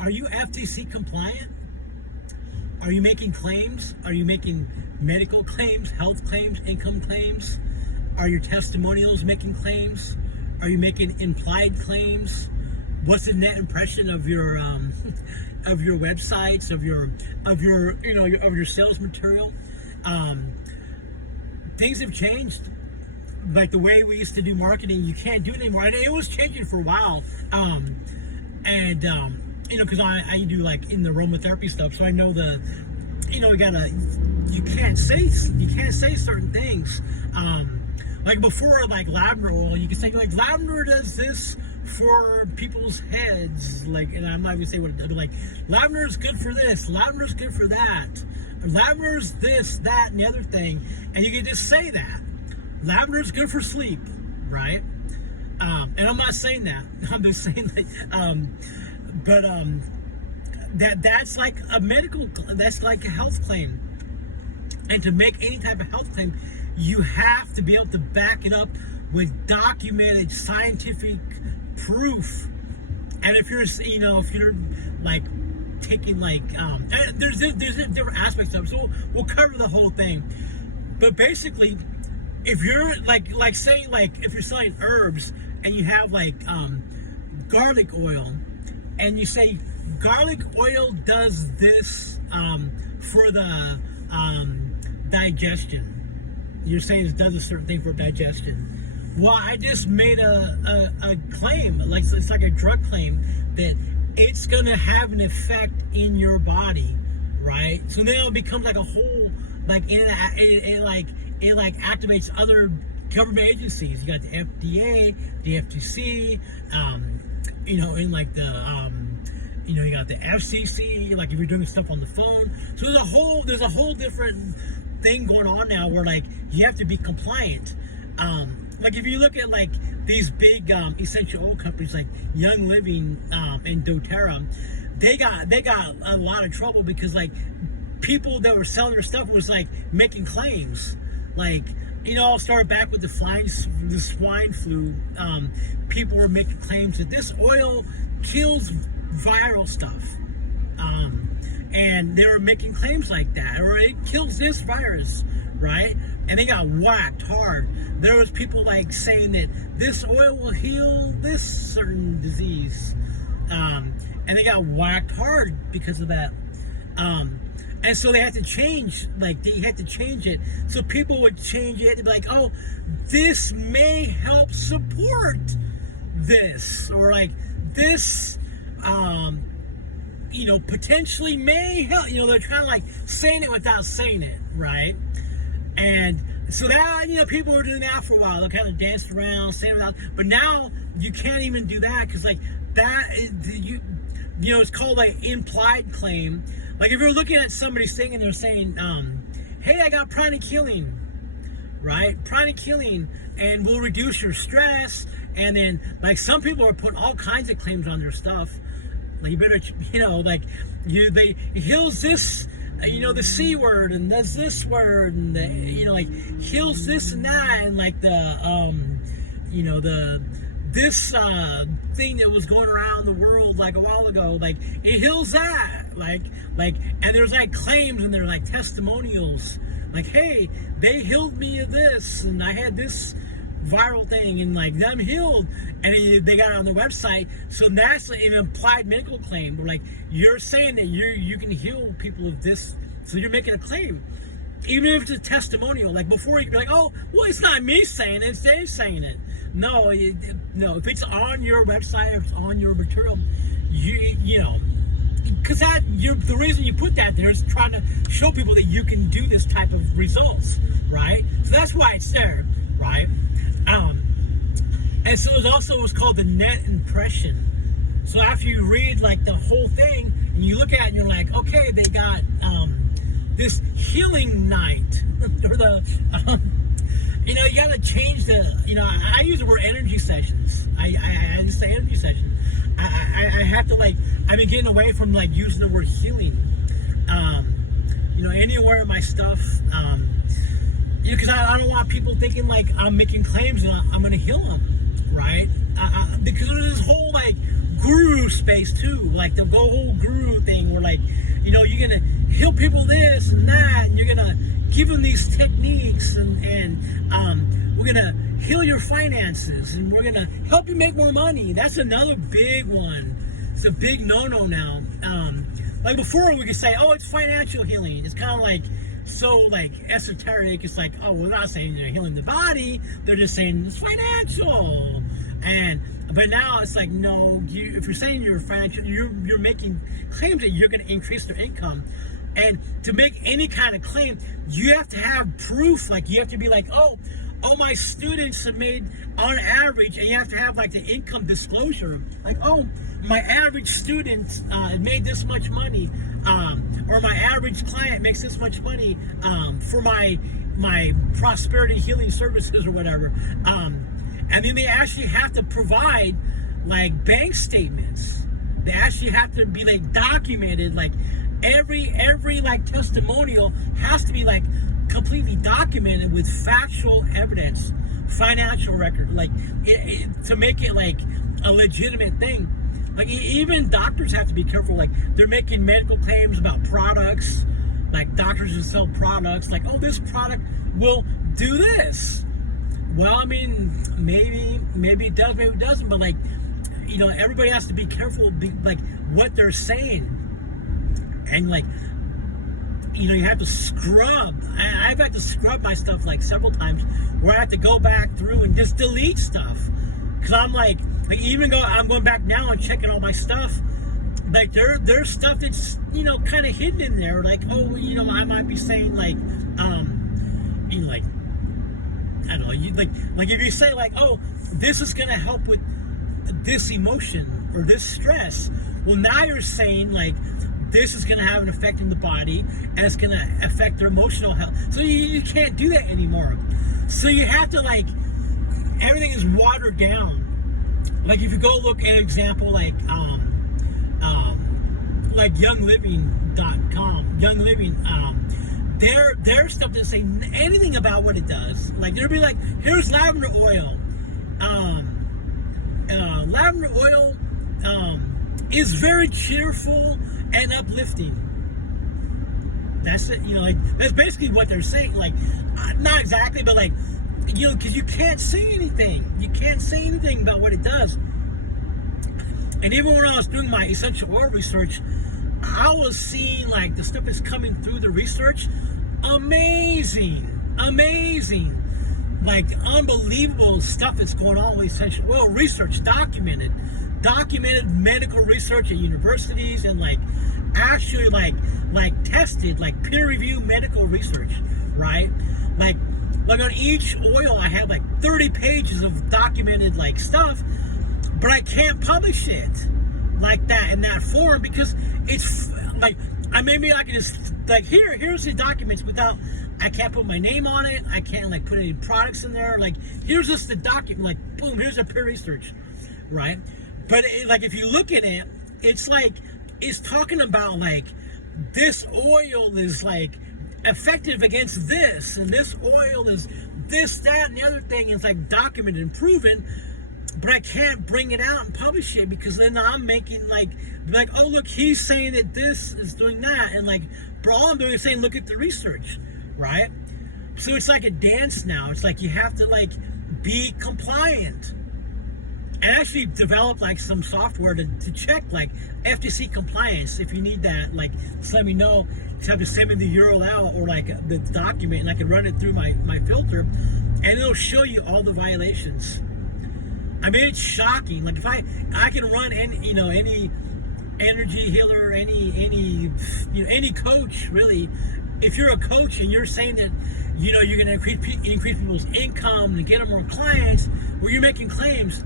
Are you FTC compliant? Are you making claims? Are you making medical claims, health claims, income claims? Are your testimonials making claims? Are you making implied claims? What's the net impression of your websites, of your sales material? Things have changed. Like the way we used to do marketing, you can't do it anymore, and it was changing for a while. Because I do like in the aromatherapy stuff, so I know you can't say certain things. Like before, like lavender oil, you can say like lavender does this for people's heads, like, and I'm not even say what it does, but like lavender is good for this, lavender is good for that, lavender is this, that, and the other thing, and you can just say that lavender is good for sleep, right? And I'm not saying that. I'm just saying that, that's like a medical, that's like a health claim. And to make any type of health claim, you have to be able to back it up with documented scientific proof. And if you're like taking like, there's different aspects of it, so we'll cover the whole thing. But basically, if you're like say like if you're selling herbs and you have like garlic oil, and you say garlic oil does this for the digestion, you're saying it does a certain thing for digestion. Well, I just made a claim, like it's like a drug claim, that it's gonna have an effect in your body, right? So then it becomes like a whole, like it activates other government agencies. You got the FDA, the FTC, and like the you got the FCC, like if you're doing stuff on the phone. So there's a whole different thing going on now where like you have to be compliant. Like if you look at like these big essential oil companies like Young Living and doTERRA, they got a lot of trouble because like people that were selling their stuff was like making claims. Like, I'll start back with the swine flu. People were making claims that this oil kills viral stuff. And they were making claims like that, or it kills this virus, right? And they got whacked hard. There was people like saying that this oil will heal this certain disease. And they got whacked hard because of that. And so they had to change, it. So people would change it and be like, oh, this may help support this, or like this, potentially may help. They're kind of like saying it without saying it, right? And so that, people were doing that for a while. They kind of danced around, saying it without, but now you can't even do that because like that is, it's called like implied claim. Like if you're looking at somebody singing, they're saying, hey, I got pranic healing, right? Pranic healing, and will reduce your stress. And then like some people are putting all kinds of claims on their stuff. Like you better, they heals this, the C word, and does this word, and like heals this and that, and like this thing that was going around the world like a while ago, like it heals that, like, and there's like claims and there's like testimonials, like, hey, they healed me of this, and I had this viral thing, and like them healed, and they got it on the website. So that's an implied medical claim, where like you're saying that you can heal people of this, so you're making a claim. Even if it's a testimonial, like before you'd be like, oh, well, it's not me saying it, it's they saying it. No, if it's on your website, if it's on your material, because the reason you put that there is trying to show people that you can do this type of results, right? So that's why it's there, right? And so there's also what's called the net impression. So after you read like the whole thing, and you look at it and you're like, okay, they got this healing night, or you gotta change the, I use the word energy sessions. I just say energy session. I have to I've been getting away from using the word healing. Anywhere in my stuff, because I don't want people thinking I'm making claims and I'm gonna heal them, right? Because there's this whole guru space too, like the whole guru thing, where like, you know, you're gonna heal people this and that, and you're gonna give them these techniques, and we're gonna heal your finances, and we're gonna help you make more money. That's another big one. It's a big no-no now. Like before, we could say, oh, it's financial healing. It's kind of like so like esoteric. It's like, oh, we're not saying they're healing the body. They're just saying it's financial. But now it's like, no, if you're saying you're financial, you're making claims that you're going to increase their income. And to make any kind of claim, you have to have proof. Like you have to be like, oh, all my students have made on average, and you have to have like the income disclosure. Like, oh, my average student made this much money, or my average client makes this much money for my prosperity healing services or whatever. And then they actually have to provide like bank statements. They actually have to be like documented. Like every like testimonial has to be like completely documented with factual evidence, financial record, like to make it like a legitimate thing. Like even doctors have to be careful. Like they're making medical claims about products. Like doctors who sell products, like, oh, this product will do this. Well, I mean, maybe it does, maybe it doesn't. But like, you know, everybody has to be careful, like what they're saying, and like, you know, you have to scrub. I've had to scrub my stuff like several times, where I have to go back through and just delete stuff. Cause I'm like I'm going back now and checking all my stuff. Like there's stuff that's, you know, kind of hidden in there. Like, oh, you know, I might be saying like, you know, like, I don't know, you like if you say like, oh, this is gonna help with this emotion or this stress. Well, now you're saying like, this is going to have an effect in the body, and it's going to affect their emotional health. So you can't do that anymore. So you have to like, everything is watered down. Like if you go look at an example like youngliving.com, Young Living, their stuff doesn't say anything about what it does. Like they'll be like, here's lavender oil. Lavender oil is very cheerful and uplifting. That's it, you know, like that's basically what they're saying. Like, not exactly, but like, you know, because you can't say anything. You can't say anything about what it does. And even when I was doing my essential oil research, I was seeing like the stuff that's coming through the research. Amazing, like unbelievable stuff that's going on with essential oil research, documented medical research at universities, and like actually like tested, like peer-reviewed medical research, right? Like on each oil I have like 30 pages of documented like stuff, but I can't publish it like that in that form, because it's like, maybe I can just like, here's the documents without, I can't put my name on it, I can't like put any products in there, like here's just the document, like boom, here's a peer research, right? But like if you look at it, it's like, it's talking about like, this oil is like effective against this, and this oil is this, that, and the other thing. It's like documented and proven, but I can't bring it out and publish it, because then I'm making like, oh look, he's saying that this is doing that, and like, but all I'm doing is saying, look at the research, right? So it's like a dance now. It's like you have to like be compliant, and actually develop like some software to check like FTC compliance. If you need that, like just let me know. Just have to send me the URL or like the document, and I can run it through my filter, and it'll show you all the violations. I mean, it's shocking. Like if I can run any, you know, any energy healer, any coach really. If you're a coach and you're saying that, you know, you're going to increase people's income and get them more clients, where you're making claims,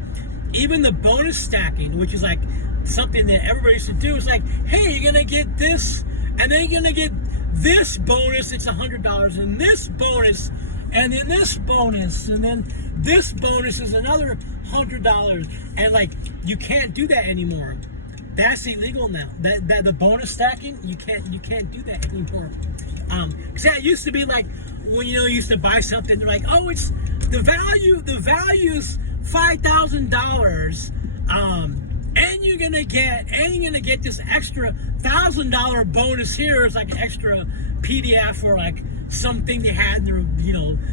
even the bonus stacking, which is like something that everybody should do, is like, hey, you're going to get this, and then you're going to get this bonus, it's $100, and this bonus, and then this bonus, and then this bonus is another $100, and like, you can't do that anymore. That's illegal now. That the bonus stacking, you can't do that anymore. Because that used to be like, when, you know, you used to buy something, they're like, oh, it's the value is $5,000, and you're gonna get this extra $1,000 bonus here. It's like an extra PDF or like something they had,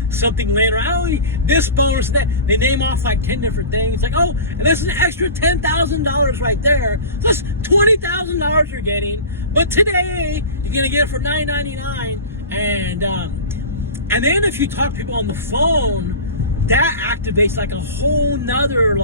something later. Oh, this bonus, that they name off like 10 different things. Like, oh, and there's an extra $10,000 right there. So that's $20,000 you're getting. But today you're gonna get it for $9.99. And then if you talk to people on the phone, that activates like a whole nother